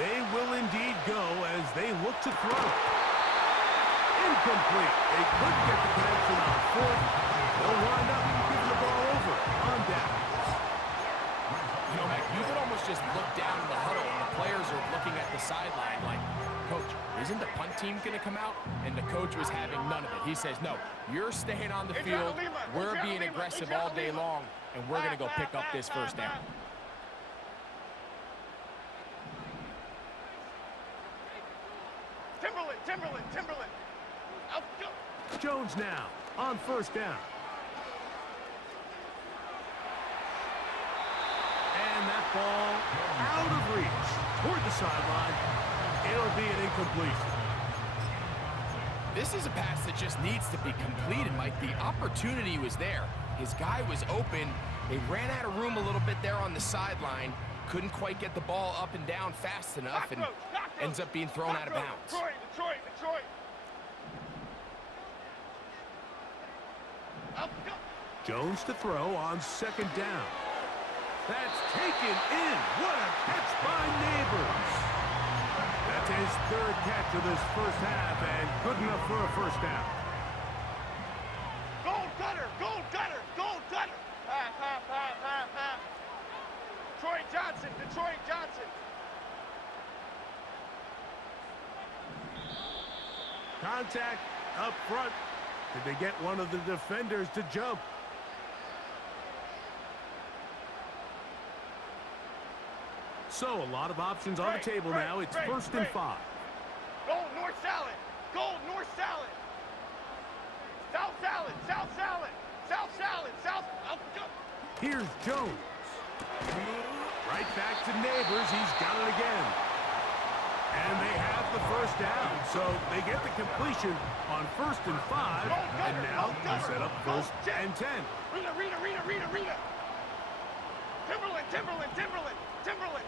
They will indeed go as they look to throw. Incomplete. They couldn't get the connection on fourth. They'll wind up giving the ball over on downs. You know, Mac, you could almost just look down in the huddle and the players are looking at the sideline like, Coach, isn't the punt team going to come out? And the coach was having none of it. He says, no, you're staying on the field. We're being aggressive all day long, and we're going to go pick up this first down. Timberland. Out go. Jones now on first down. And that ball out of reach toward the sideline. It'll be an incompletion. This is a pass that just needs to be completed, Mike. The opportunity was there. His guy was open. They ran out of room a little bit there on the sideline. Couldn't quite get the ball up and down fast enough, and ends up being thrown out of bounds. Detroit. Jones to throw on second down. That's taken in. What a catch by Neighbors. That's his third catch of this first half, and good enough for a first down. Gold cutter. Detroit Johnson. Contact up front. Did they get one of the defenders to jump? So, a lot of options on the table now. It's first and 5. Gold north salad. South salad. Here's Jones. Right back to Neighbors. He's got it again. And they have the first down. So they get the completion on first and 5. And now they set up first and 10. Rita.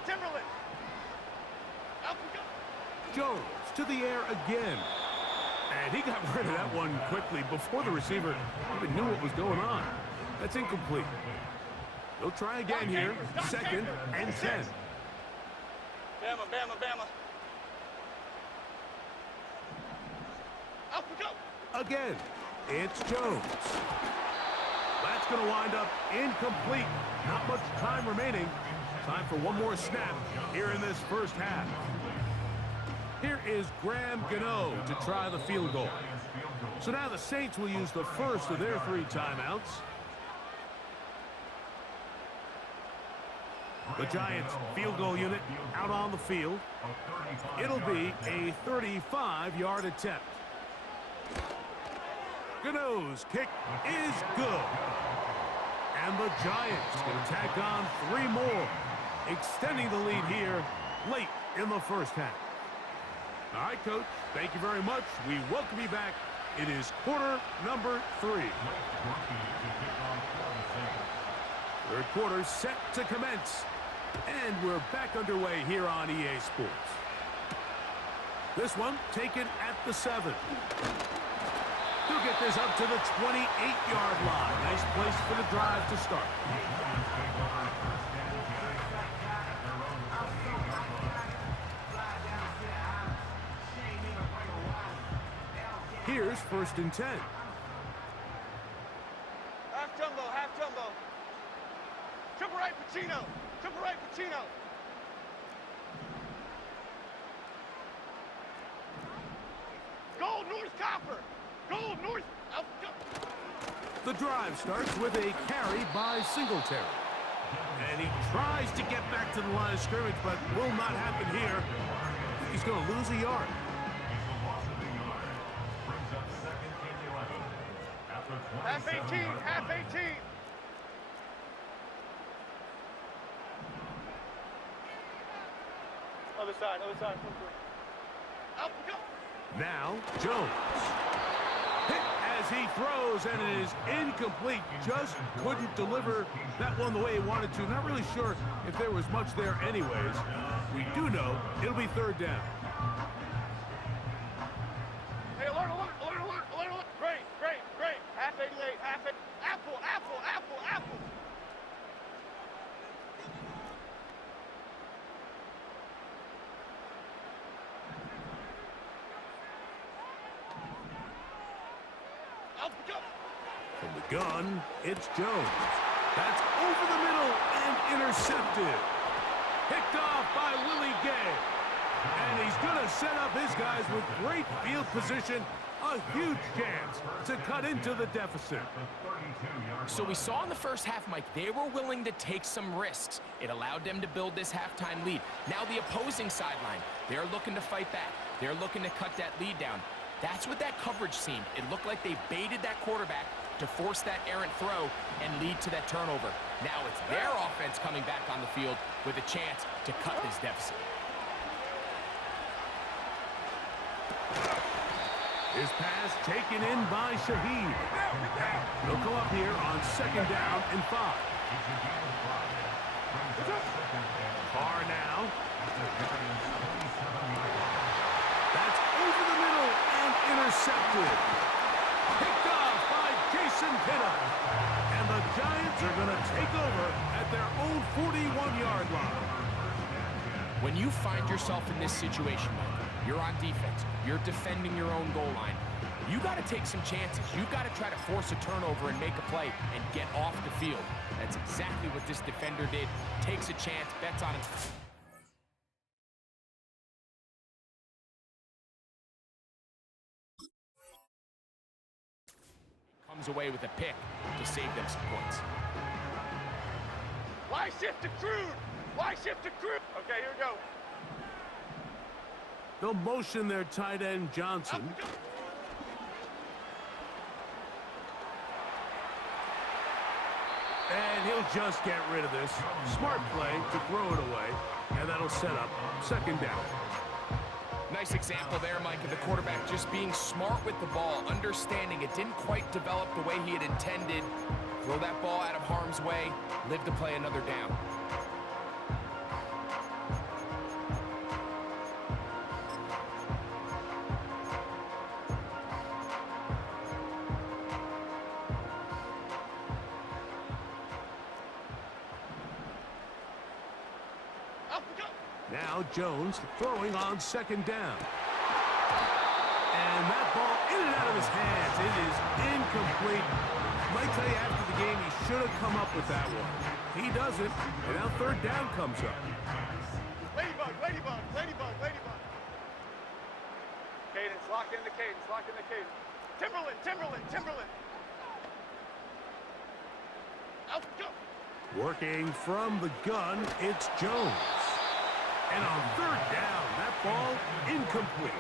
Timberland. Out we go. Jones to the air again. And he got rid of that one quickly before the receiver even knew what was going on. That's incomplete. They'll try again here. Second and 10. Bama. Out we go. Again, it's Jones. That's going to wind up incomplete. Not much time remaining. Time for one more snap here in this first half. Here is Graham Gano to try the field goal. So now the Saints will use the first of their 3 timeouts. The Giants field goal unit out on the field. It'll be a 35-yard attempt. Gano's kick is good. And the Giants going to tack on 3 more, extending the lead here late in the first half. All right, Coach, thank you very much. We welcome you back. It is quarter number 3. Third quarter set to commence. And we're back underway here on EA Sports. This one taken at the 7. He'll get this up to the 28-yard line. Nice place for the drive to start. Here's first and 10. Half jumbo. Triple right Pacino. Gold north copper. Out go. The drive starts with a carry by Singletary. And he tries to get back to the line of scrimmage, but will not happen here. He's going to lose a yard. Half 18. Other side. Out we go. Now, Jones. Hit as he throws, and it is incomplete. Just couldn't deliver that one the way he wanted to. Not really sure if there was much there anyways. We do know it'll be third down. Hey, alert. Great. Half 88, Apple. Out, go. From the gun, it's Jones. That's over the middle and intercepted. Picked off by Willie Gay. And he's going to set up his guys with great field position. A huge chance to cut into the deficit. So we saw in the first half, Mike, they were willing to take some risks. It allowed them to build this halftime lead. Now the opposing sideline, they're looking to fight back. They're looking to cut that lead down. That's what that coverage seemed. It looked like they baited that quarterback to force that errant throw and lead to that turnover. Now it's their offense coming back on the field with a chance to cut this deficit. His pass taken in by Shaheed. He'll go up here on 2nd down and 5. Far now. That's over the middle and intercepted. Picked off by Jason Pinnock. And the Giants are going to take over at their own 41-yard line. When you find yourself in this situation, Mike, you're on defense, you're defending your own goal line, you got to take some chances. You got to try to force a turnover and make a play and get off the field. That's exactly what this defender did. Takes a chance, bets on it. Comes away with a pick to save them some points. Why shift to crude? Why shift to crude? Okay, here we go. They'll motion their tight end, Johnson. And he'll just get rid of this. Smart play to throw it away. And that'll set up 2nd down. Nice example there, Mike, of the quarterback just being smart with the ball, understanding it didn't quite develop the way he had intended. Throw that ball out of harm's way, live to play another down. Now Jones throwing on 2nd down. And that ball in and out of his hands. It is incomplete. Might tell you after the game he should have come up with that one. He doesn't, and now 3rd down comes up. Ladybug, ladybug, ladybug, ladybug. Cadence, lock in the cadence, lock in the cadence. Timberland, Timberland, Timberland. Out, go. Working from the gun, it's Jones. And on 3rd down, that ball incomplete.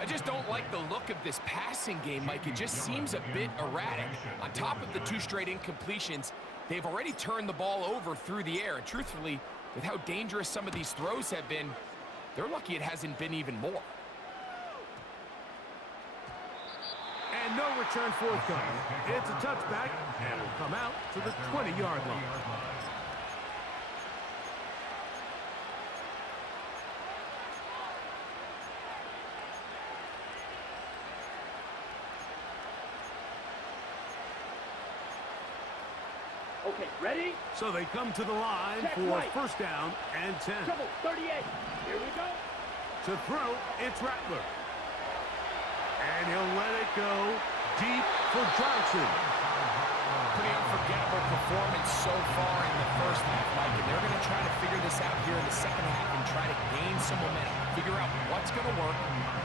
I just don't like the look of this passing game, Mike. It just seems a bit erratic. On top of the 2 straight incompletions, they've already turned the ball over through the air. And truthfully, with how dangerous some of these throws have been, they're lucky it hasn't been even more. And no return forthcoming. It's a touchback, and will come out to the 20-yard line. Okay, ready? So they come to the line Check for right. 1st down and 10. Trouble, 38. Here we go. To throw, it's Rattler. And he'll let it go deep for Johnson. Pretty unforgettable performance so far in the first half, Mike, and they're going to try to figure this out here in the 2nd half and try to gain some momentum, figure out what's going to work,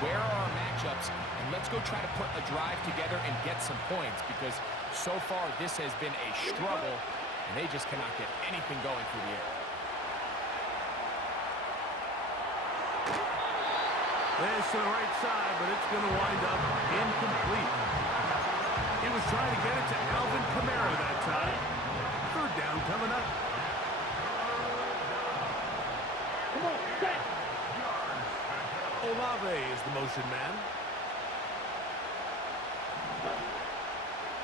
where are our matchups, and let's go try to put a drive together and get some points, because so far this has been a struggle, and they just cannot get anything going through the air. This to the right side, but it's going to wind up incomplete. He was trying to get it to Alvin Kamara that time. 3rd down coming up. Come on, set. Olave is the motion man.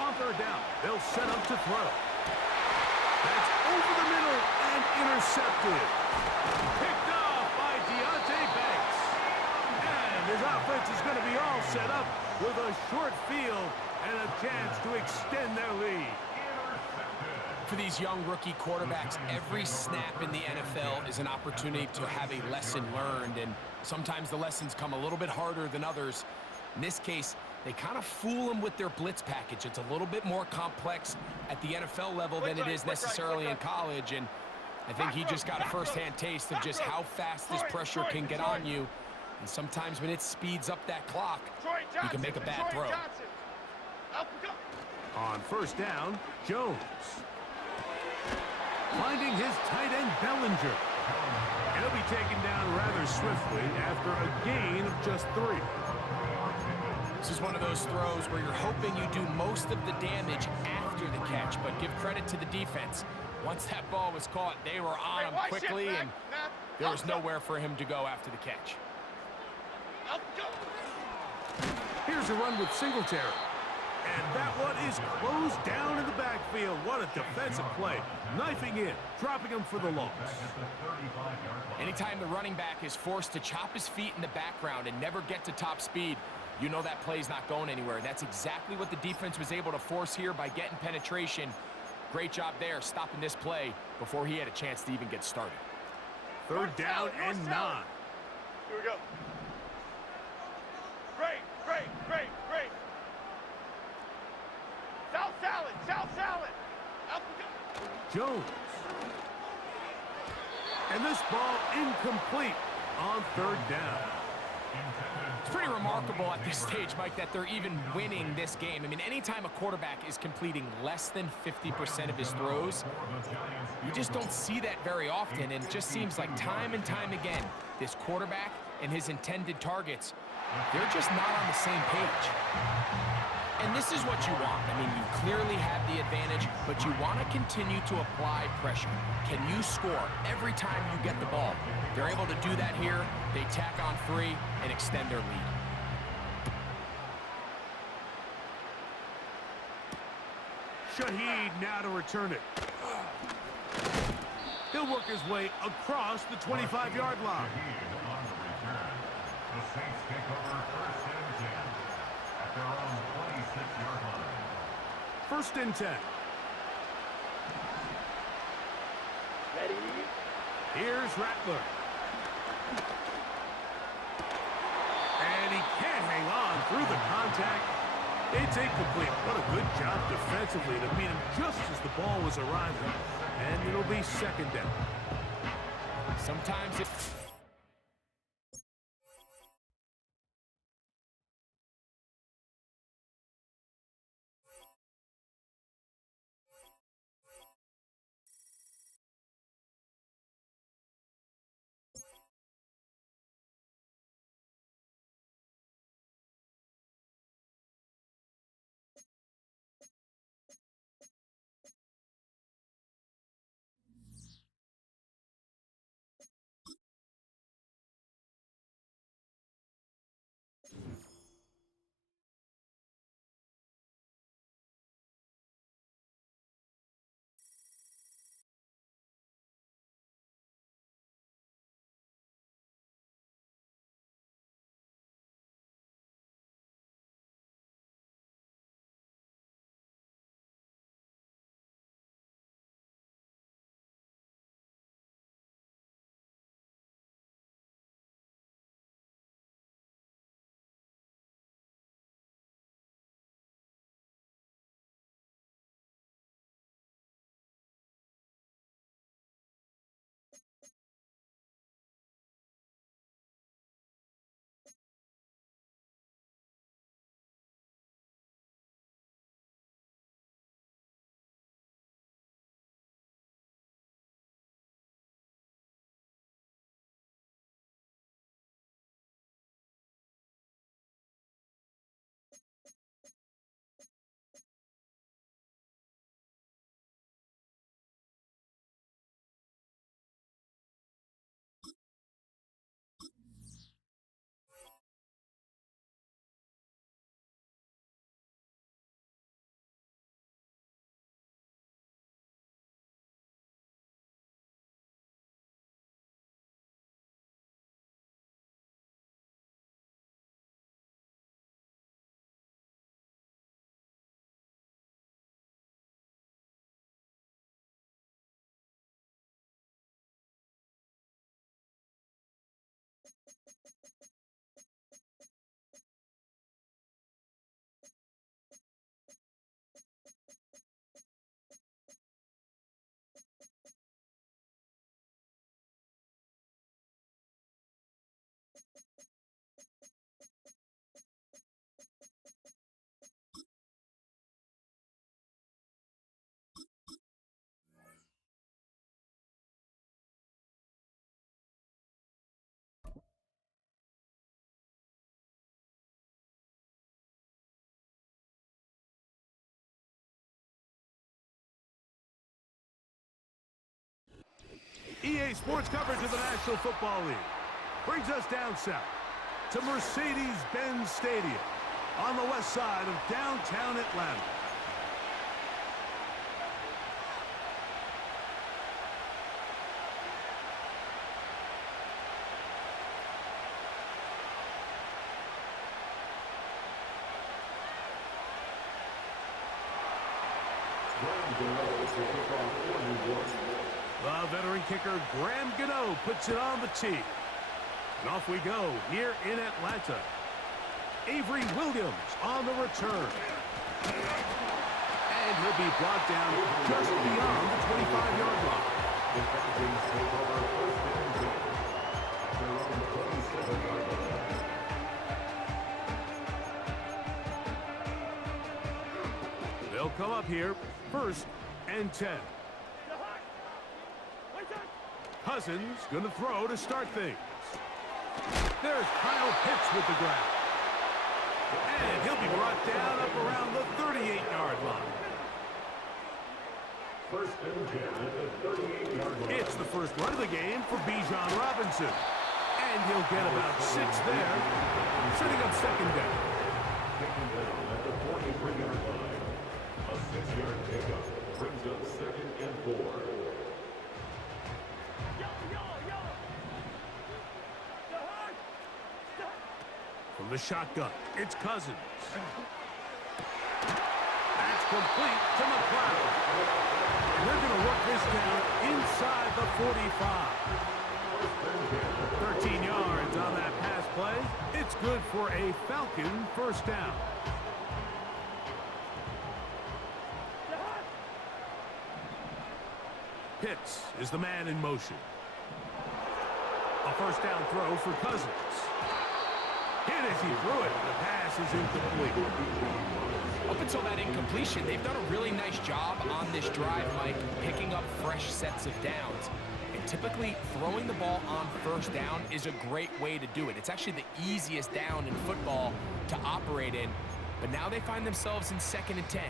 On 3rd down, they'll set up to throw. That's over the middle and intercepted. Picked off by Deontay Banks. And his offense is going to be all set up with a short field and a chance to extend their lead. For these young rookie quarterbacks, every snap in the NFL is an opportunity to have a lesson learned, and sometimes the lessons come a little bit harder than others. In this case, They kind of fool him with their blitz package. It's a little bit more complex at the NFL level than it is necessarily in college, and I think he just got a first-hand taste of just how fast this pressure can get on you. And sometimes when it speeds up that clock, you can make a bad throw. On first down, Jones. Finding his tight end, Bellinger. He'll be taken down rather swiftly after a gain of just 3. This is one of those throws where you're hoping you do most of the damage after the catch, but give credit to the defense. Once that ball was caught, they were on him quickly, and there was nowhere for him to go after the catch. Here's a run with Singletary. And that one is closed down in the backfield. What a defensive play. Knifing in, dropping him for the loss. Anytime the running back is forced to chop his feet in the background and never get to top speed, you know that play's not going anywhere. That's exactly what the defense was able to force here by getting penetration. Great job there, stopping this play before he had a chance to even get started. Third down and 9. Here we go. Great. South salad. Out we go. Jones. And this ball incomplete on third down. It's pretty remarkable at this stage, Mike, that they're even winning this game. I mean, anytime a quarterback is completing less than 50% of his throws, you just don't see that very often, and it just seems like time and time again, this quarterback and his intended targets, they're just not on the same page. And this is what you want. I mean, you clearly have the advantage, but you want to continue to apply pressure. Can you score every time you get the ball? They're able to do that here. They tack on 3 and extend their lead. Shaheed now to return it. He'll work his way across the 25-yard line. The Saints take over 1st and 10 at their own 26-yard line. 1st and 10. Ready? Here's Rattler. And he can't hang on through the contact. It's incomplete. What a good job defensively to meet him just as the ball was arriving. And it'll be 2nd down. Sometimes it... Okay, sports coverage of the National Football League brings us down south to Mercedes-Benz Stadium on the west side of downtown Atlanta. The veteran kicker, Graham Gano, puts it on the tee. And off we go here in Atlanta. Avery Williams on the return. And he'll be brought down just beyond the 25-yard line. They'll come up here, 1st and 10. Cousins going to throw to start things. There's Kyle Pitts with the grab. And he'll be brought down up around the 38-yard line. 1st and 10 at the 38-yard line. It's the first run of the game for Bijan Robinson. And he'll get about 6 there, setting up 2nd down. 2nd down at the 43-yard line. A 6-yard pickup brings up 2nd and 4. From the shotgun, it's Cousins. That's complete to McLeod. And they're going to work this down inside the 45. 13 yards on that pass play. It's good for a Falcon 1st down. Pitts is the man in motion. A 1st down throw for Cousins. Hit as he threw it. The pass is incomplete. Up until that incompletion, they've done a really nice job on this drive, Mike, picking up fresh sets of downs. And typically, throwing the ball on 1st down is a great way to do it. It's actually the easiest down in football to operate in. But now they find themselves in 2nd and 10.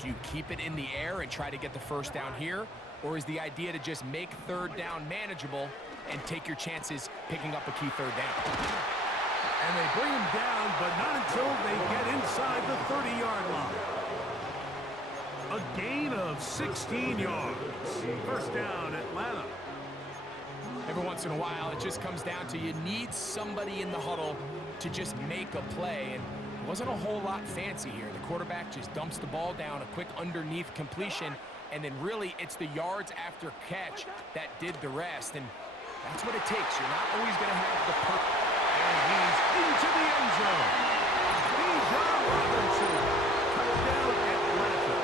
Do you keep it in the air and try to get the 1st down here? Or is the idea to just make 3rd down manageable and take your chances picking up a key 3rd down? And they bring him down, but not until they get inside the 30-yard line. A gain of 16 yards. 1st down, Atlanta. Every once in a while, it just comes down to you need somebody in the huddle to just make a play. And it wasn't a whole lot fancy here. The quarterback just dumps the ball down, a quick underneath completion, and then really it's the yards after catch that did the rest. And that's what it takes. You're not always going to have the perfect. And he's into the end zone. Bijan Robinson. Touchdown, Atlanta.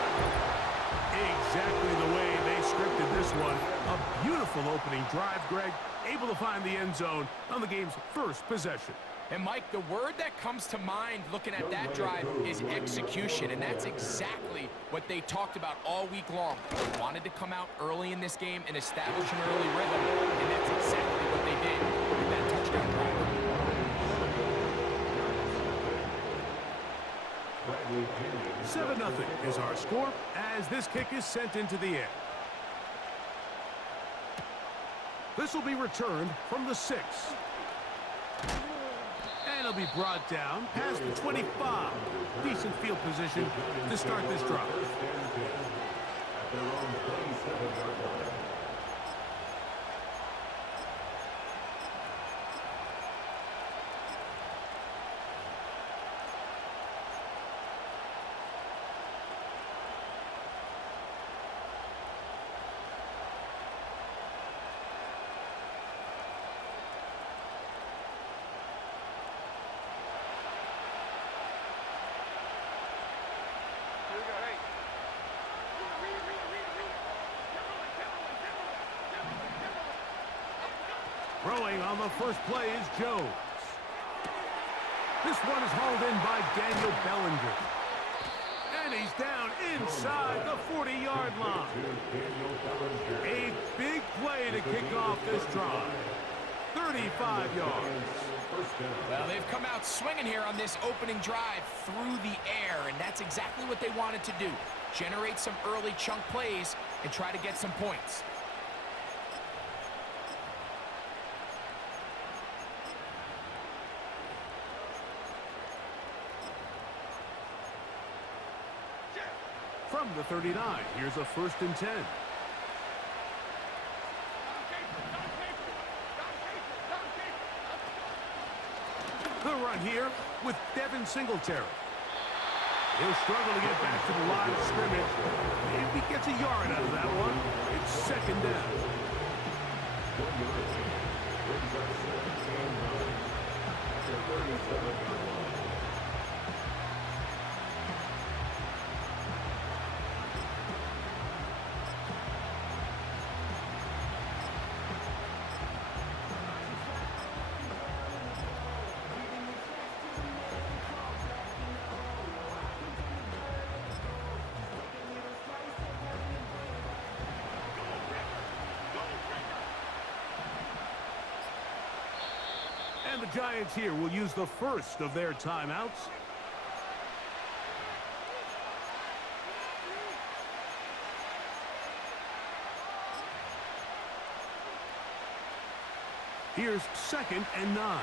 Exactly the way they scripted this one. A beautiful opening drive, Greg. Able to find the end zone on the game's 1st possession. And, Mike, the word that comes to mind looking at that drive is execution, and that's exactly what they talked about all week long. They wanted to come out early in this game and establish an early rhythm, and that's exactly what they did with that touchdown drive. 7-0 is our score as this kick is sent into the air. This will be returned from the 6. And it'll be brought down past the 25. Decent field position to start this drive. Throwing on the first play is Jones. This one is hauled in by Daniel Bellinger. And he's down inside the 40-yard line. A big play to kick off this drive. 35 yards. Well, they've come out swinging here on this opening drive through the air, and that's exactly what they wanted to do. Generate some early chunk plays and try to get some points. from the 39. Here's a 1st and 10. The run here with Devin Singletary. He'll struggle to get back to the line of scrimmage. Maybe gets a yard out of that one. It's 2nd down. And the Giants here will use the first of their timeouts. Here's 2nd and 9.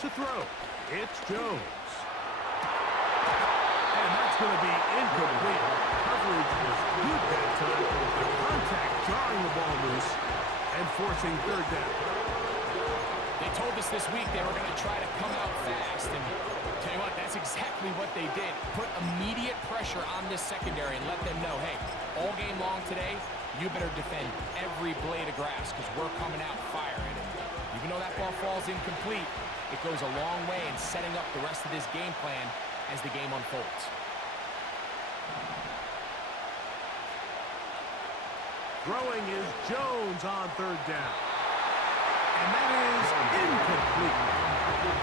To throw, it's Jones. And that's going to be incomplete. Coverage was good that time. The contact jarring the ball loose and forcing 3rd down. They told us this week they were going to try to come out fast, and tell you what, that's exactly what they did. Put immediate pressure on this secondary and let them know, hey, all game long today, you better defend every blade of grass because we're coming out firing. And even though that ball falls incomplete, it goes a long way in setting up the rest of this game plan as the game unfolds. Throwing is Jones on 3rd down. And that is incomplete.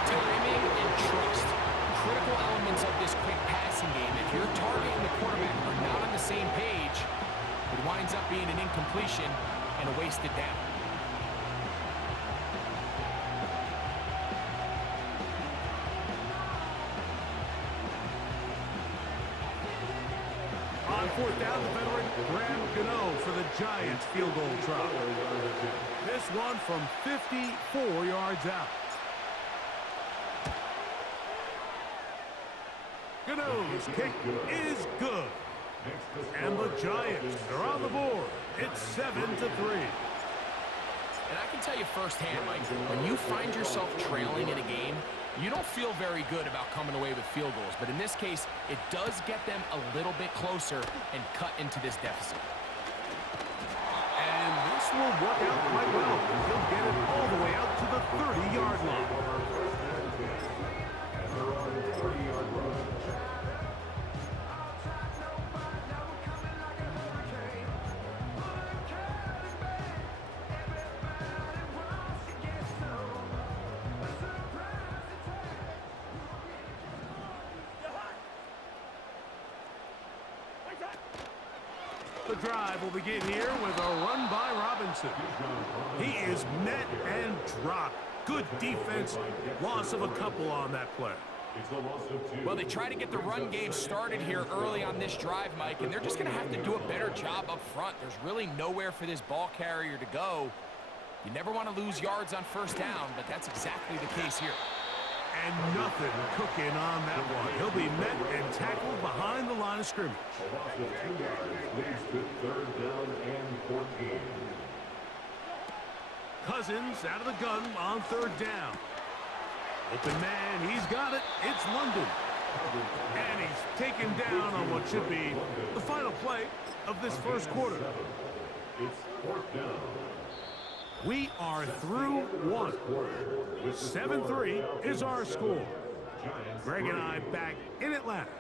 Timing and trust. Critical elements of this quick passing game. If your target and the quarterback are not on the same page, it winds up being an incompletion and a wasted down. On 4th down, the veteran Graham Gano for the Giants field goal try. This one from 54 yards out. Gano's kick is good. And the Giants are on the board. It's 7-3. And I can tell you firsthand, Mike, when you find yourself trailing in a game, you don't feel very good about coming away with field goals. But in this case, it does get them a little bit closer and cut into this deficit. And this will work out quite well. He'll get it all the way out to the 30-yard line. The drive will begin here with a run by Robinson. He is met and dropped. Good defense. Loss of a couple on that play. Well, they try to get the run game started here early on this drive, Mike, and they're just going to have to do a better job up front. There's really nowhere for this ball carrier to go. You never want to lose yards on 1st down, but that's exactly the case here. And nothing cooking on that one. He'll be met and tackled behind the line of scrimmage. A loss of 2 yards leads to 3rd down and 14. Cousins out of the gun on 3rd down. Open man, he's got it. It's London. And he's taken down on what should be the final play of this 1st quarter. It's 4th down. We are through 1. 7-3 is our score. Greg and I back in Atlanta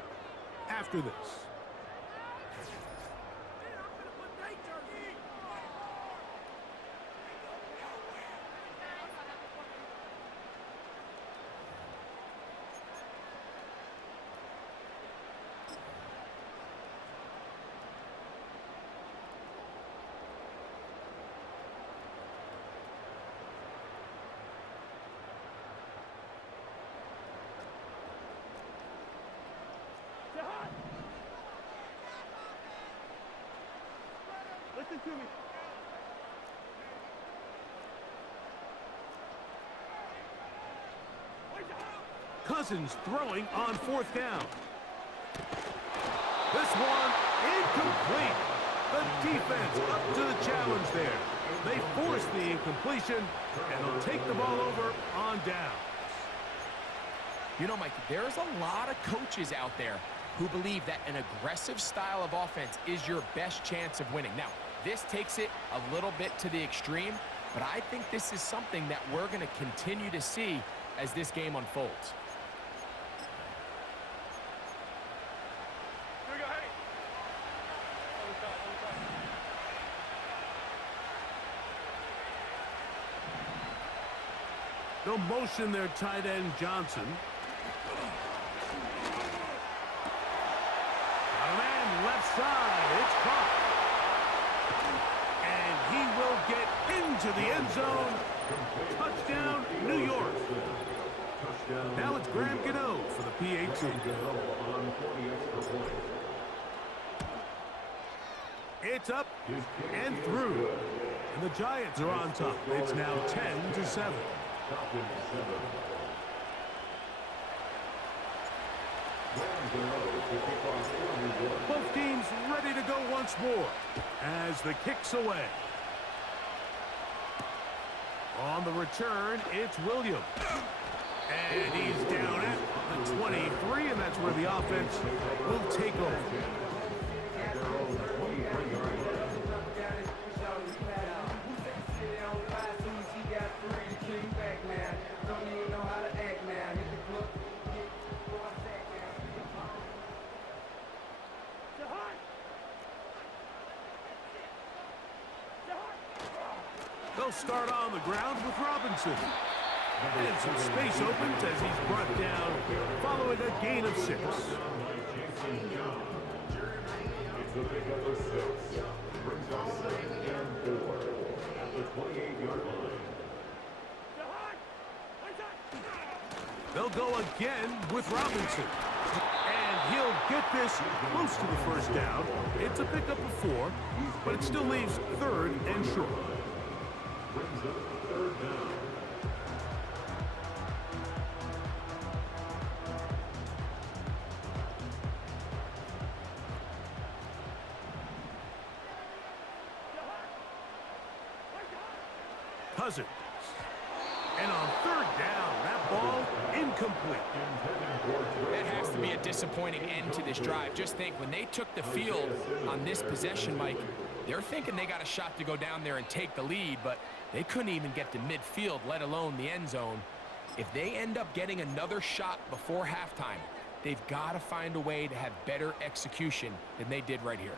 after this. Listen to me. Cousins throwing on 4th down. This one incomplete. The defense up to the challenge there. They force the incompletion, and they'll take the ball over on downs. You know, Mike, there's a lot of coaches out there who believe that an aggressive style of offense is your best chance of winning. Now, this takes it a little bit to the extreme, but I think this is something that we're going to continue to see as this game unfolds. Here we go, hey. They'll motion their tight end Johnson. Got a man left side. It's caught. And he will get into the end zone. Touchdown, New York. Now it's Graham Gano for the PAT. It's up and through. And the Giants are on top. It's now 10-7. Both teams ready to go once more as the kick's away. On the return, it's Williams. And he's down at the 23, and that's where the offense will take over. They'll start on the ground with Robinson. And some space opens as he's brought down following a gain of 6. It's a pick up of 6. Brings up 2nd and 4 at the 28-yard line. They'll go again with Robinson. And he'll get this close to the first down. It's a pickup of 4, but it still leaves 3rd and short. Brings up 3rd down. Cousins. And on 3rd down, that ball incomplete. That has to be a disappointing end to this drive. Just think, when they took the field on this possession, Mike, they're thinking they got a shot to go down there and take the lead, but they couldn't even get to midfield, let alone the end zone. If they end up getting another shot before halftime, they've got to find a way to have better execution than they did right here.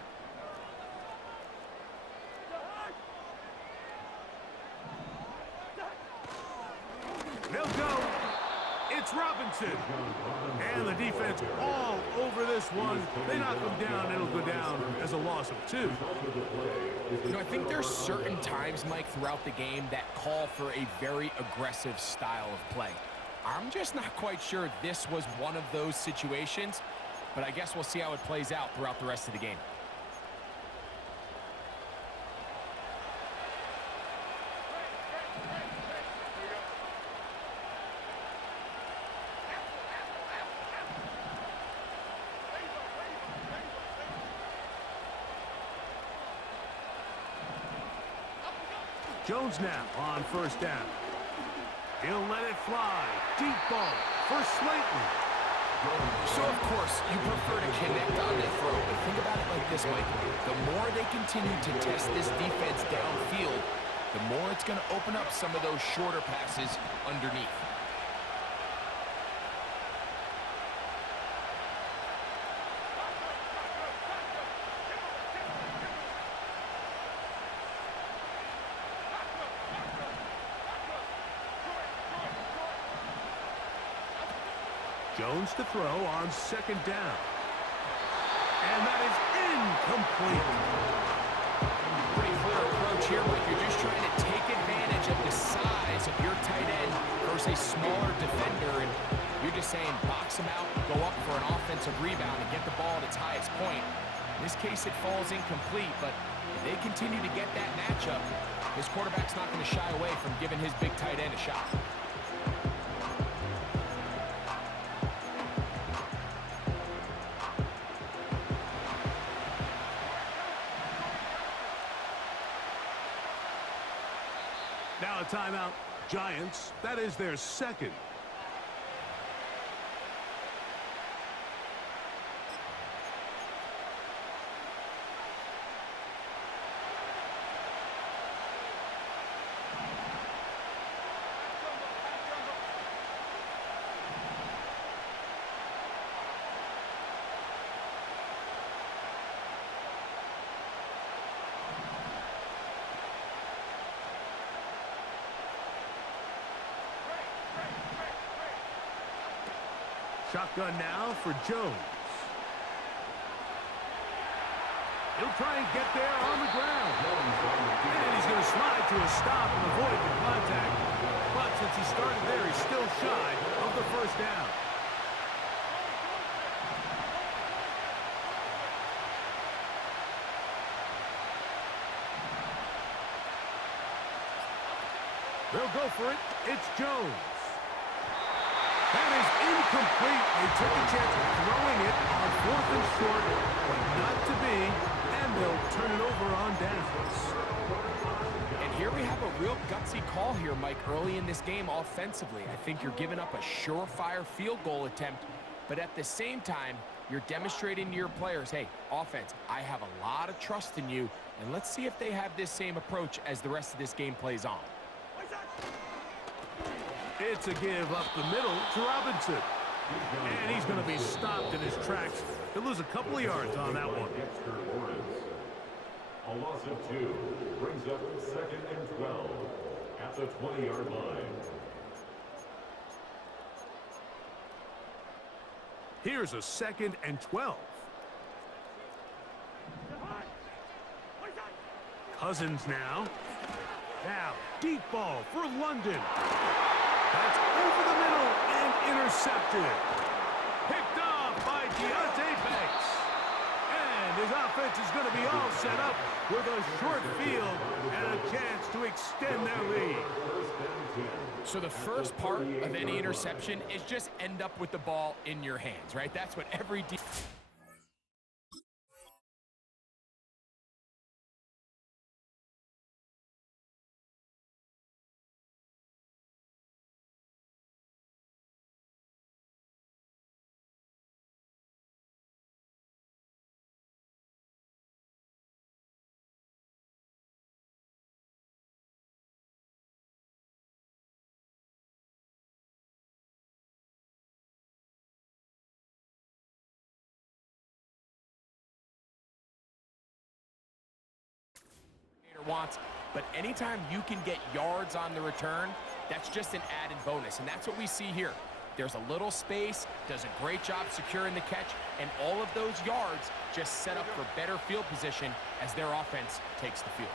They'll go. It's Robinson. And the defense all over this one. They knock him down. It'll go down as a loss of 2. You know, I think there's certain times, Mike, throughout the game that call for a very aggressive style of play. I'm just not quite sure this was one of those situations, but I guess we'll see how it plays out throughout the rest of the game. Jones now on 1st down. He'll let it fly. Deep ball for Slayton. So, of course, you prefer to connect on the throw, but think about it like this, Mike. The more they continue to test this defense downfield, the more it's going to open up some of those shorter passes underneath. Jones to throw on 2nd down. And that is incomplete. Pretty clear approach here, Mike. You're just trying to take advantage of the size of your tight end versus a smaller defender, and you're just saying box him out, go up for an offensive rebound, and get the ball at its highest point. In this case, it falls incomplete, but if they continue to get that matchup, his quarterback's not going to shy away from giving his big tight end a shot. timeout. Giants, that is their second. Shotgun now for Jones. He'll try and get there on the ground. And he's going to slide to a stop and avoid the contact. But since he started there, he's still shy of the first down. They'll go for it. It's Jones. That is incomplete. They took a chance of throwing it on 4th and short, but not to be, and they'll turn it over on downs. And here we have a real gutsy call here, Mike, early in this game offensively. I think you're giving up a surefire field goal attempt, but at the same time, you're demonstrating to your players, hey, offense, I have a lot of trust in you, and let's see if they have this same approach as the rest of this game plays on. It's a give up the middle to Robinson. And he's going to be stopped in his tracks. He'll lose a couple of yards on that one. A loss of 2 brings up 2nd and 12 at the 20-yard line. Here's a 2nd and 12. Cousins now. Now, deep ball for London. That's over the middle and intercepted. Picked off by Deontay Banks. And his offense is going to be all set up with a short field and a chance to extend their lead. So the first part of any interception is just end up with the ball in your hands, right? That's what every wants, but anytime you can get yards on the return, that's just an added bonus, and that's what we see here. There's a little space, does a great job securing the catch, and all of those yards just set up for better field position as their offense takes the field.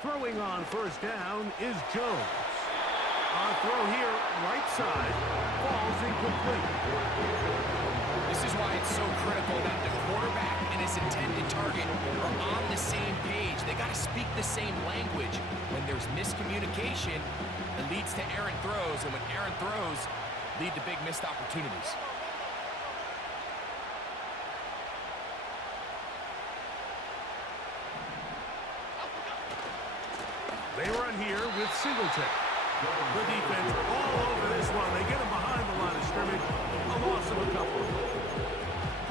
Throwing on first down is Jones. On throw here, right side, falls incomplete. This is why it's so critical that the quarterback and his intended target are on the same page. They got to speak the same language. When there's miscommunication, it leads to errant throws, and when errant throws lead to big missed opportunities. They run here with Singleton. The defense all over this one. They get him behind the line of scrimmage. A loss of a couple.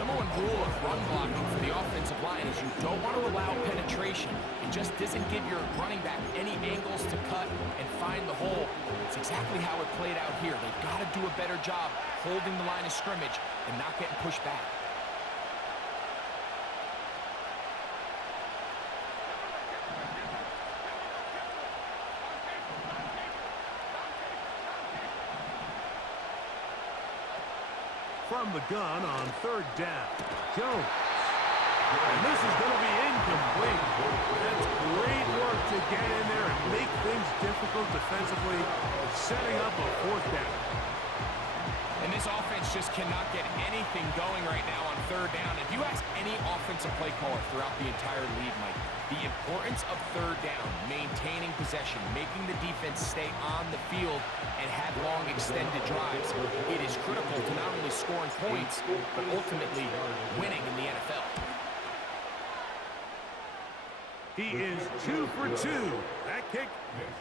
Number one rule of run blocking for the offensive line is you don't want to allow penetration. It just doesn't give your running back any angles to cut and find the hole. It's exactly how it played out here. They've got to do a better job holding the line of scrimmage and not getting pushed back. From the gun on third down, Jones. And this is going to be incomplete. That's great work to get in there and make things difficult defensively, setting up a fourth down. And this offense just cannot get anything going right now on third down. If you ask any offensive play caller throughout the entire league, Mike, the importance of third down, maintaining possession, making the defense stay on the field and have long extended drives, it is critical to not only scoring points, but ultimately winning in the NFL. He is 2 for 2. That kick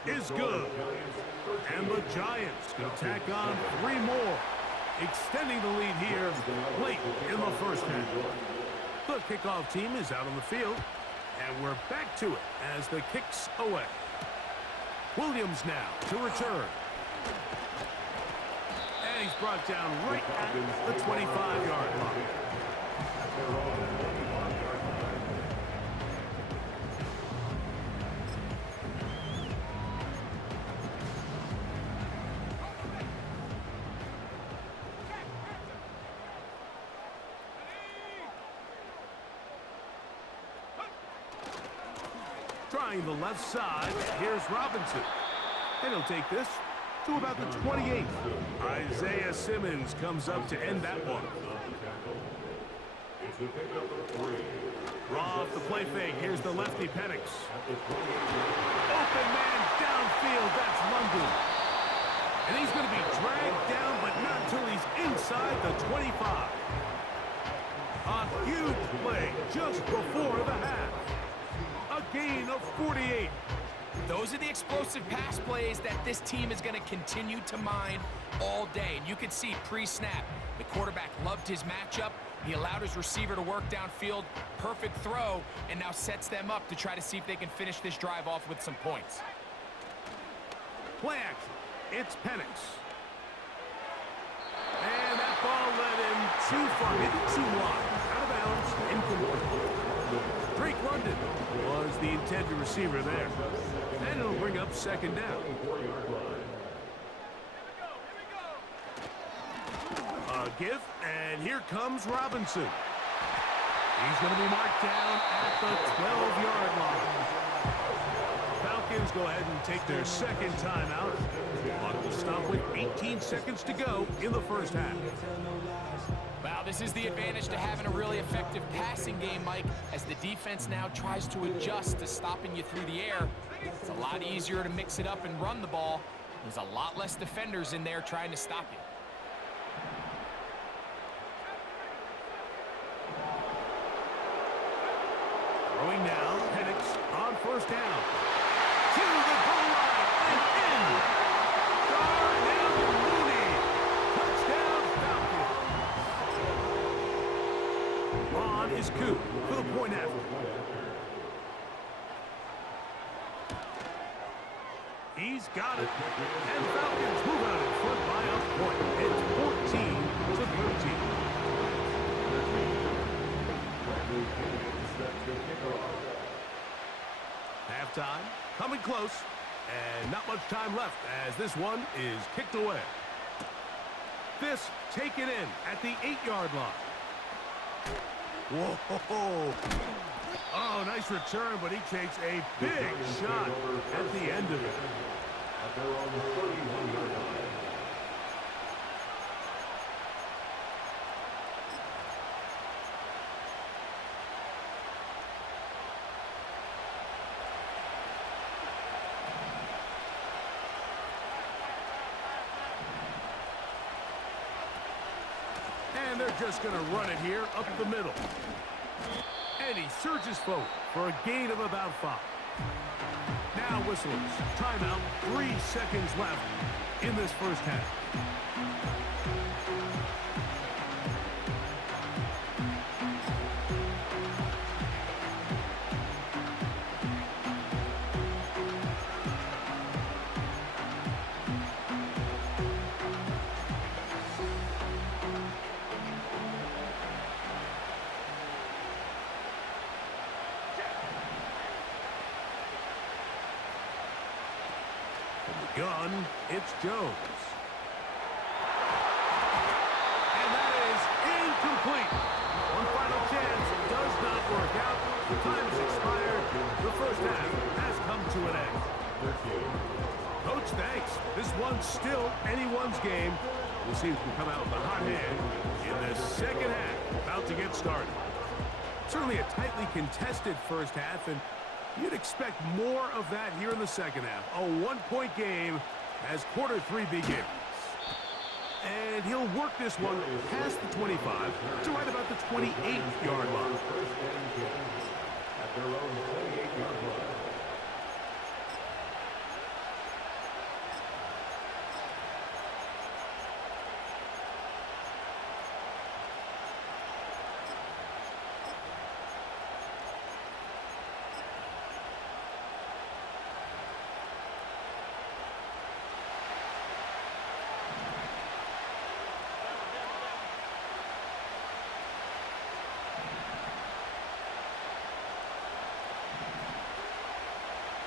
is good. And the Giants can tack on 3 more, extending the lead here late in the first half. The kickoff team is out on the field, and we're back to it as the kick's away. Williams now to return. And he's brought down right at the 25-yard line. Trying the left side, here's Robinson. And he'll take this to about the 28. Isaiah Simmons comes up to end that one. Raw off the play fake, here's the lefty Penix. Open man downfield, that's London. And he's going to be dragged down, but not until he's inside the 25. A huge play just before the half. A gain of 48. Those are the explosive pass plays that this team is going to continue to mine all day. And you can see pre-snap, the quarterback loved his matchup. He allowed his receiver to work downfield. Perfect throw, and now sets them up to try to see if they can finish this drive off with some points. Play action. It's Penix. And that ball led him too far. Hit it too wide. Out of bounds. Incomplete. Drake London was the intended receiver there. And it'll bring up second down. A give, and here comes Robinson. He's going to be marked down at the 12-yard line. Falcons go ahead and take their second timeout. Clock will stop with 18 seconds to go in the first half. Wow, this is the advantage to having a really effective passing game, Mike, as the defense now tries to adjust to stopping you through the air. It's a lot easier to mix it up and run the ball. There's a lot less defenders in there trying to stop you. Throwing now, Penix on first down. To the goal line and in. Darnell Mooney. Touchdown Falcons. On is Coop for the point after. He's got it. And Falcons move out in front by a point. It's 14-13. Halftime, coming close, and not much time left as this one is kicked away. This taken in at the 8-yard line. Whoa! Oh, nice return, but he takes a big shot at the end of it. And they're just going to run it here up the middle. And he surges forward for a gain of about 5. Now whistles. Timeout. 3 seconds left in this first half. Gun, it's Jones. And that is incomplete. One final chance does not work out. The time has expired. The first half has come to an end. Coach, thanks. This one's still anyone's game. We'll see who can come out with a hot hand in the second half. About to get started. Certainly a tightly contested first half, and you'd expect more of that here in the second half. A one-point game as quarter 3 begins. And he'll work this one past the 25 to right about the 28-yard line. At their own 28-yard line.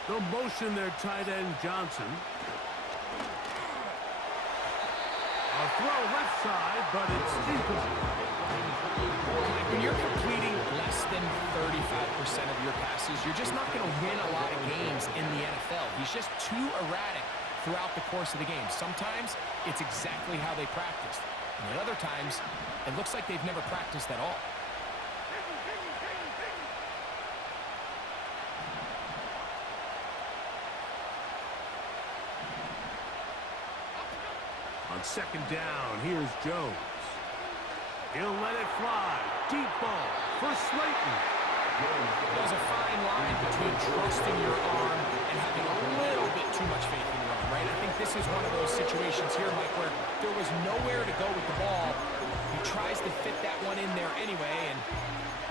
The motion there, tight end Johnson. A throw left side, but it's incomplete. When you're completing less than 35% of your passes, you're just not going to win a lot of games in the NFL. He's just too erratic throughout the course of the game. Sometimes it's exactly how they practiced. And at other times, it looks like they've never practiced at all. On second down, here's Jones. He'll let it fly. Deep ball for Slayton. There's a fine line between trusting your arm and having a little bit too much faith in your arm, right? I think this is one of those situations here, Mike, where there was nowhere to go with the ball. He tries to fit that one in there anyway, and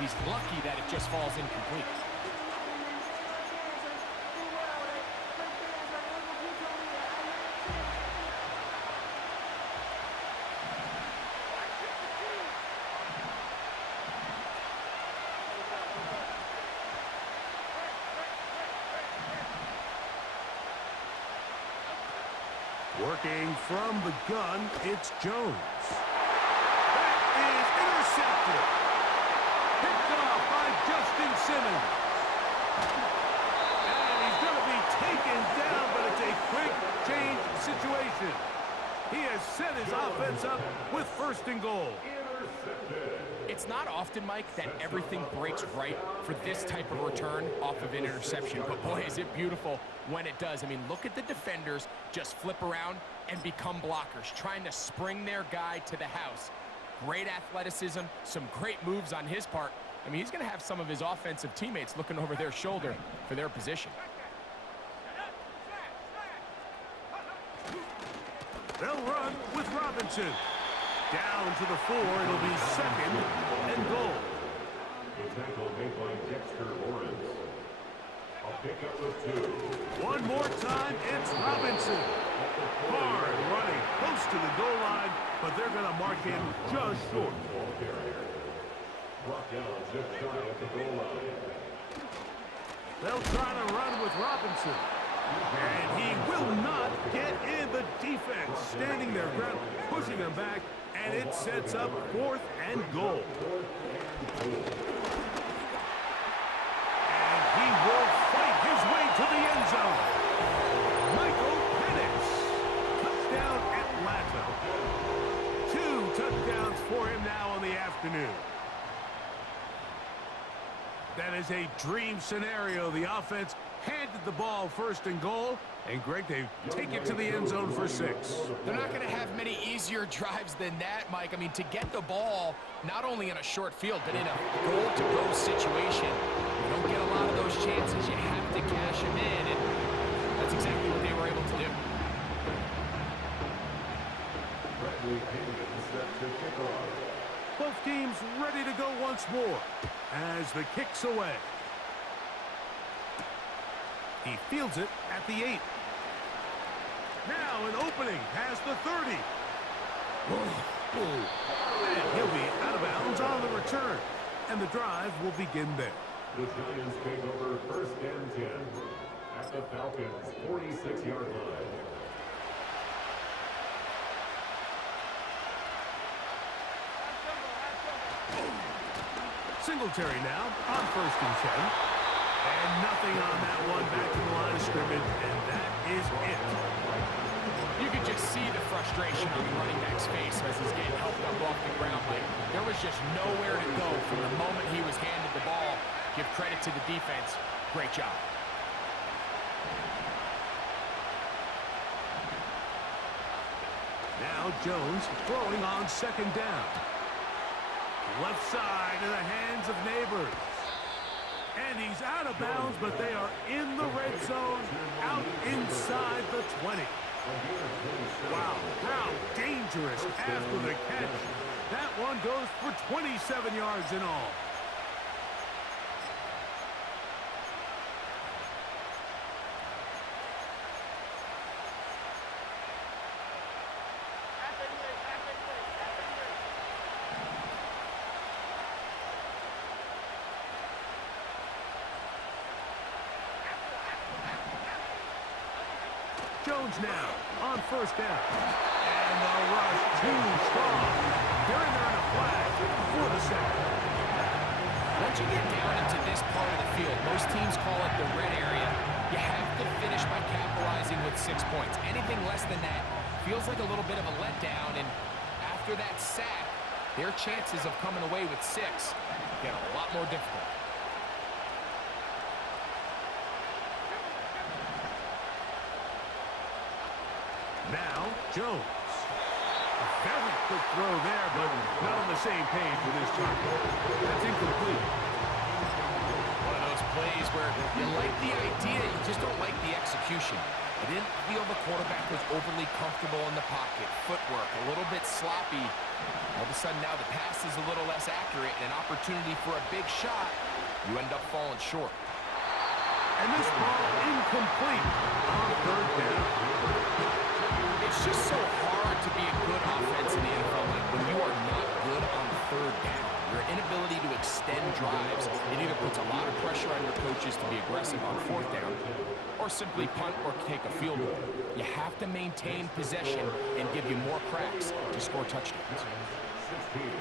he's lucky that it just falls incomplete. Working from the gun, it's Jones. That is intercepted. Picked off by Justin Simmons. And he's going to be taken down, but it's a quick change situation. He has set his offense up with 1st and goal. It's not often, Mike, that everything breaks right for this type of return off of an interception. But boy, is it beautiful when it does. I mean, look at the defenders just flip around and become blockers, trying to spring their guy to the house. Great athleticism, some great moves on his part. I mean, he's going to have some of his offensive teammates looking over their shoulder for their position. They'll run with Robinson. Down to the 4, it'll be 2nd and goal. The tackle made by Dexter Lawrence. A pickup of 2. One more time, it's Robinson. Hard running close to the goal line, but they're going to mark him just short. Ball carrier. Brought down just shy of the goal line. They'll try to run with Robinson. And he will not get in. The defense standing their ground, pushing him back, and it sets up 4th and goal. And he will fight his way to the end zone. Michael Penix. Touchdown Atlanta. 2 touchdowns for him now on the afternoon. That is a dream scenario. The offense handed the ball 1st and goal, and Greg, they take it to the end zone for 6. They're not going to have many easier drives than that, Mike. I mean, to get the ball not only in a short field, but in a goal-to-go situation, you don't get a lot of those chances. You have to cash them in, and that's exactly what they were able to do. Bradley Pinion set to kick off. Both teams ready to go once more as the kick's away. He fields it at the 8. Now an opening past the 30. And he'll be out of bounds on the return. And the drive will begin there. The Giants take over 1st and 10 at the Falcons' 46-yard line. Singletary now on 1st and 10. And nothing on that one, back to the line of scrimmage, and that is it. You could just see the frustration on the running back's face as he's getting helped up off the ground. Like, there was just nowhere to go from the moment he was handed the ball. Give credit to the defense. Great job. Now Jones throwing on second down. Left side in the hands of Neighbors. And he's out of bounds, but they are in the red zone, out inside the 20. Wow, how dangerous after the catch. That one goes for 27 yards in all. Jones now on first down. And the rush too strong. They're in there on a flag for the second. Once you get down into this part of the field, most teams call it the red area. You have to finish by capitalizing with 6 points. Anything less than that feels like a little bit of a letdown. And after that sack, their chances of coming away with 6 get a lot more difficult. Now, Jones. A very quick throw there, but not on the same page with his target. That's incomplete. One of those plays where you like the idea, you just don't like the execution. I didn't feel the quarterback was overly comfortable in the pocket. Footwork a little bit sloppy. All of a sudden now the pass is a little less accurate and an opportunity for a big shot. You end up falling short. And this ball incomplete on third down. It's just so hard to be a good offense in the NFL when you are not good on third down. Your inability to extend drives, it either puts a lot of pressure on your coaches to be aggressive on fourth down or simply punt or take a field goal. You have to maintain possession and give you more cracks to score touchdowns.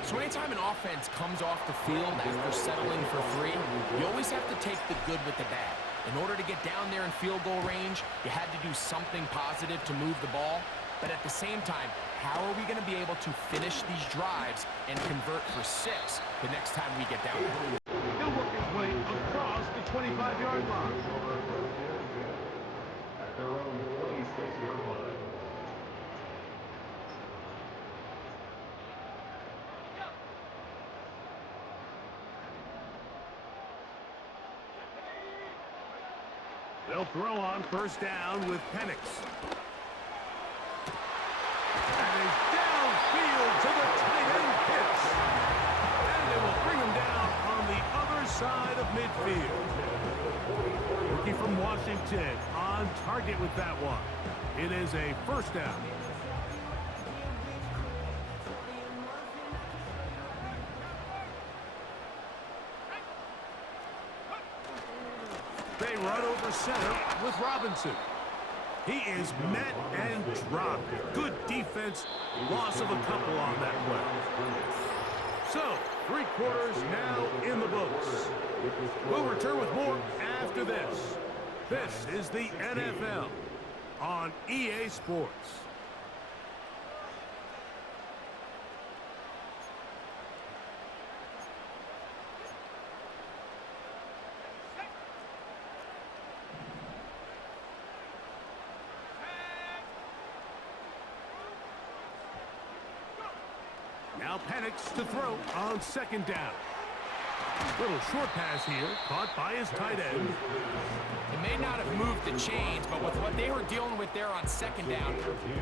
So anytime an offense comes off the field after settling for 3, you always have to take the good with the bad. In order to get down there in field goal range, you had to do something positive to move the ball. But at the same time, how are we going to be able to finish these drives and convert for 6 the next time we get down there? He'll work his way across the 25-yard line. At their own 26-yard line. They'll throw on first down with Penix. And is downfield to the tight end Pitts. And they will bring him down on the other side of midfield. Rookie from Washington on target with that one. It is a first down. They run over center with Robinson. He is met and dropped. Good defense. Loss of a couple on that play. So, 3 quarters now in the books. We'll return with more after this. This is the NFL on EA Sports. Now Penix to throw on second down. Little short pass here, caught by his tight end. It may not have moved the chains, but with what they were dealing with there on second down,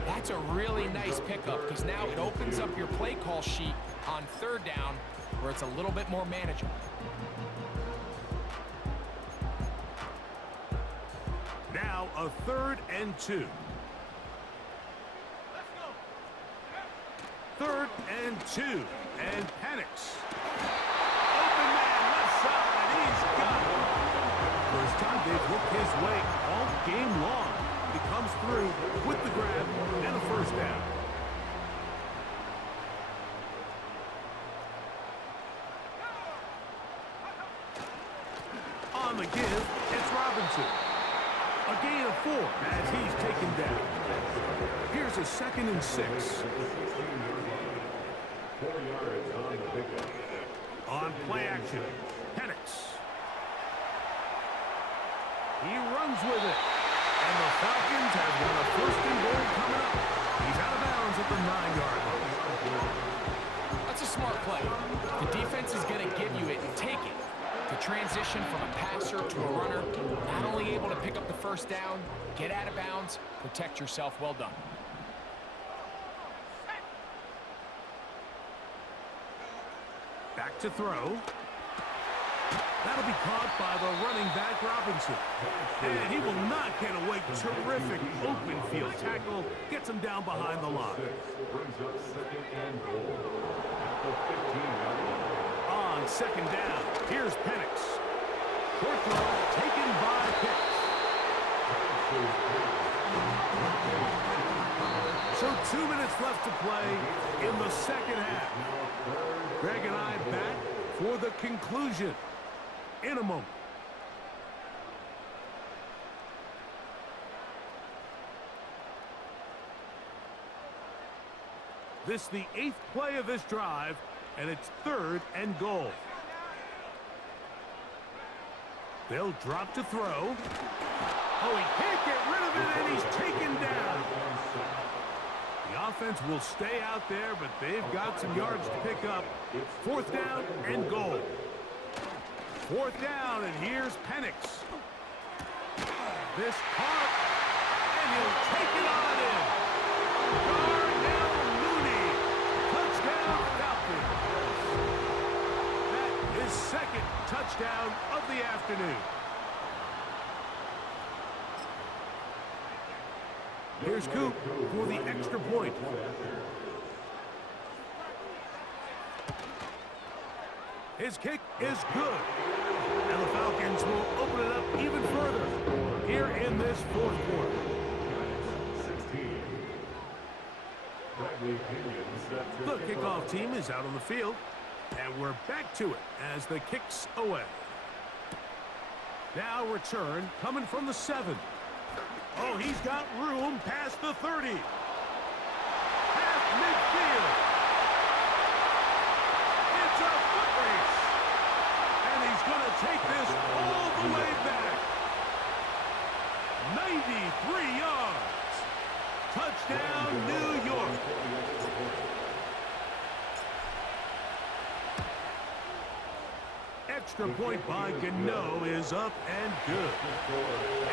that's a really nice pickup because now it opens up your play call sheet on third down where it's a little bit more manageable. Now a 3rd and 2. 3rd and 2. And Penix. Open man, left side. He's got it. First time they've worked his way all game long. He comes through with the grab and a first down. On on the give, it's Robinson. A gain of 4 as he's taken down. Here's a 2nd and 6. 4 yards on the pickup. On play action, Penix. He runs with it. And the Falcons have got a 1st and goal coming up. He's out of bounds at the 9-yard line. That's a smart play. The defense is going to give you it and take it. To transition from a passer to a runner, not only able to pick up the 1st down, get out of bounds, protect yourself. Well done. Back to throw. That'll be caught by the running back, Robinson. And he will not get away. Terrific open field tackle. Gets him down behind the line. Brings up 2nd and goal at the 15-yard line. On 2nd down, here's Penix. Short throw taken by Pitts. So 2 minutes left to play in the 2nd half. Greg and I back for the conclusion in a moment. This is the 8th play of this drive, and it's 3rd and goal. They'll drop to throw. Oh, he can't get rid of it, and he's taken down. The offense will stay out there, but they've got some yards to pick up. 4th down and goal. 4th down, and here's Penix. This caught, and he'll take it on in. Darnell Mooney, touchdown Falcons. That is 2nd touchdown of the afternoon. Here's Coop for the extra point. His kick is good. And the Falcons will open it up even further here in this 4th quarter. 16. The kickoff team is out on the field. And we're back to it as the kick's away. Now return coming from the 7. Oh, he's got room past the 30. Half midfield. It's a foot race. And he's going to take this all the way back. 93 yards. Touchdown, New York. Extra point by Gano is up and good.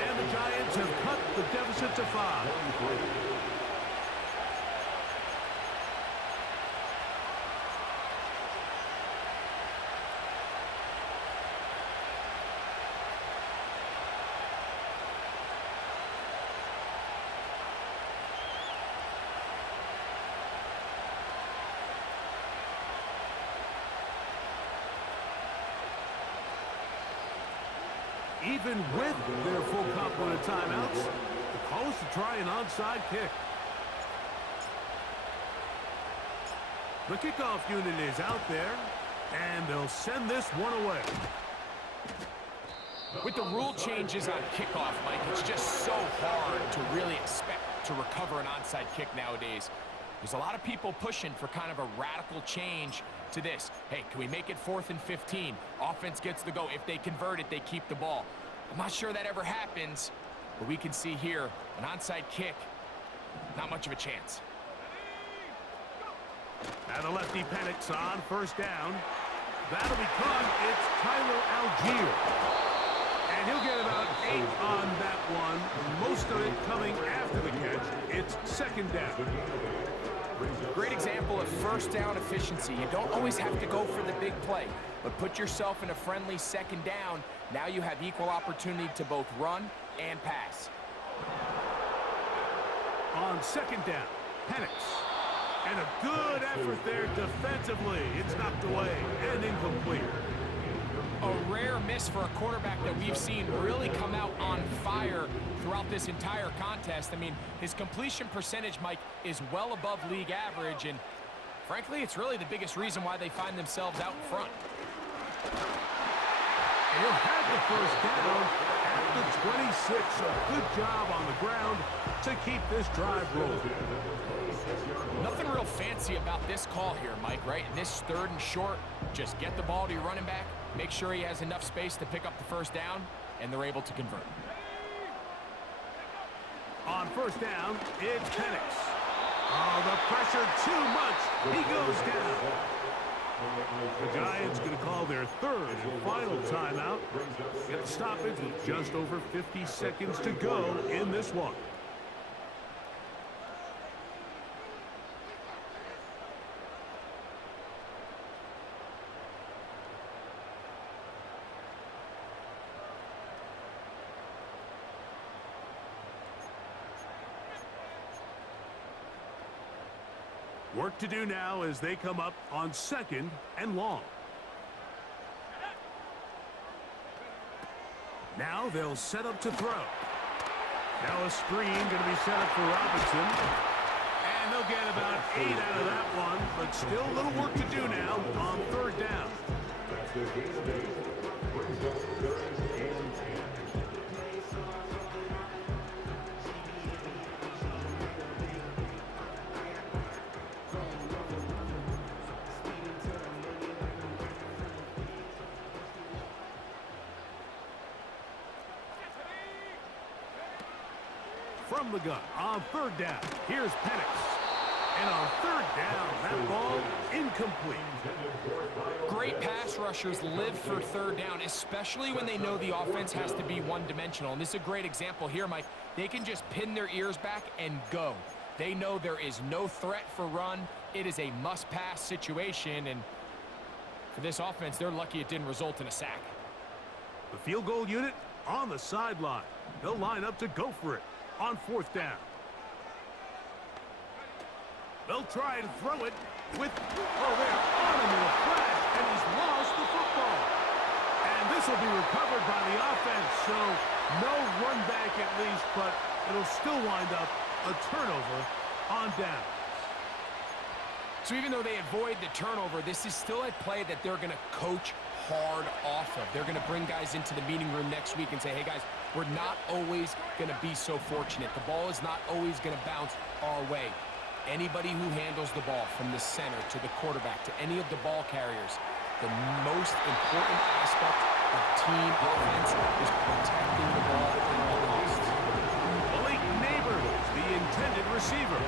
And the Giants have cut the deficit to 5. Even with their full complement of timeouts, the call is to try an onside kick. The kickoff unit is out there, and they'll send this one away. With the rule changes on kickoff, Mike, it's just so hard to really expect to recover an onside kick nowadays. There's a lot of people pushing for kind of a radical change to this. Hey, can we make it 4th and 15? Offense gets the go. If they convert it, they keep the ball. I'm not sure that ever happens, but we can see here an onside kick, not much of a chance. Now the lefty Penix on 1st down. That'll be caught. It's Tyler Algier. And he'll get about 8 on that one. Most of it coming after the catch. It's 2nd down. Great example of 1st down efficiency. You don't always have to go for the big play, but put yourself in a friendly 2nd down. Now you have equal opportunity to both run and pass. On 2nd down, Penix. And a good effort there defensively. It's knocked away and incomplete. A rare miss for a quarterback that we've seen really come out on fire throughout this entire contest. I mean, his completion percentage, Mike, is well above league average, and frankly, it's really the biggest reason why they find themselves out in front. He'll have the first down at the 26. So good job on the ground to keep this drive rolling. Nothing real fancy about this call here, Mike, right? In this 3rd and short, just get the ball to your running back, make sure he has enough space to pick up the first down, and they're able to convert. On first down, it's Penix. Oh, the pressure too much. He goes down. The Giants going to call their 3rd and final timeout. Get the stoppage with just over 50 seconds to go in this one. Work to do now as they come up on 2nd and long. Now they'll set up to throw. Now a screen going to be set up for Robinson. And they'll get about 8 out of that one, but still a little work to do now on 3rd down. That's the game of 8. Brings up 3rd and 10. From the gun on 3rd down, here's Penix. And on 3rd down, that ball incomplete. Great pass rushers live for 3rd down, especially when they know the offense has to be one-dimensional. And this is a great example here, Mike. They can just pin their ears back and go. They know there is no threat for run. It is a must-pass situation, and for this offense, they're lucky it didn't result in a sack. The field goal unit on the sideline. They'll line up to go for it on 4th down. They'll try and throw it with, they're on him in a flash, and he's lost the football. And this will be recovered by the offense, so no run back at least, but it'll still wind up a turnover on down. So even though they avoid the turnover, this is still a play that they're going to coach hard off of. They're going to bring guys into the meeting room next week and say, hey guys, we're not always going to be so fortunate. The ball is not always going to bounce our way. Anybody who handles the ball from the center to the quarterback to any of the ball carriers, the most important aspect of team offense is protecting the ball at all costs. Malik Neighbors, the intended receiver.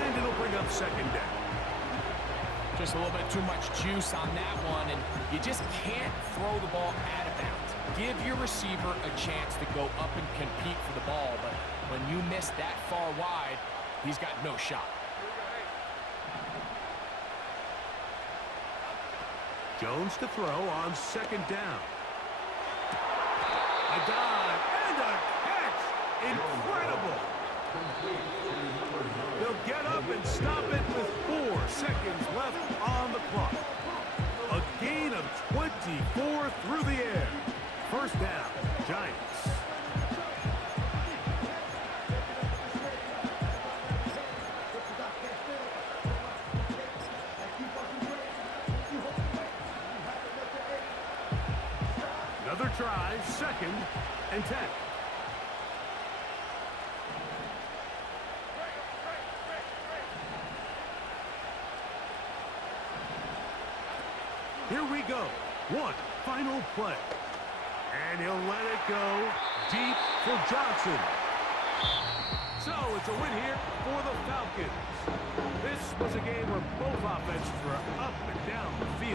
And it'll bring up 2nd down. Just a little bit too much juice on that one, and you just can't throw the ball out of bounds. Give your receiver a chance to go up and compete for the ball, but when you miss that far wide, he's got no shot. Jones to throw on 2nd down. A dive and a catch. Incredible. They'll get up and stop it with 4 seconds left on the clock. A gain of 24 through the air. 1st down, Giants. Another try, 2nd and 10. Here we go. One final play. And he'll let it go deep for Johnson. So it's a win here for the Falcons. This was a game where both offenses were up and down the field.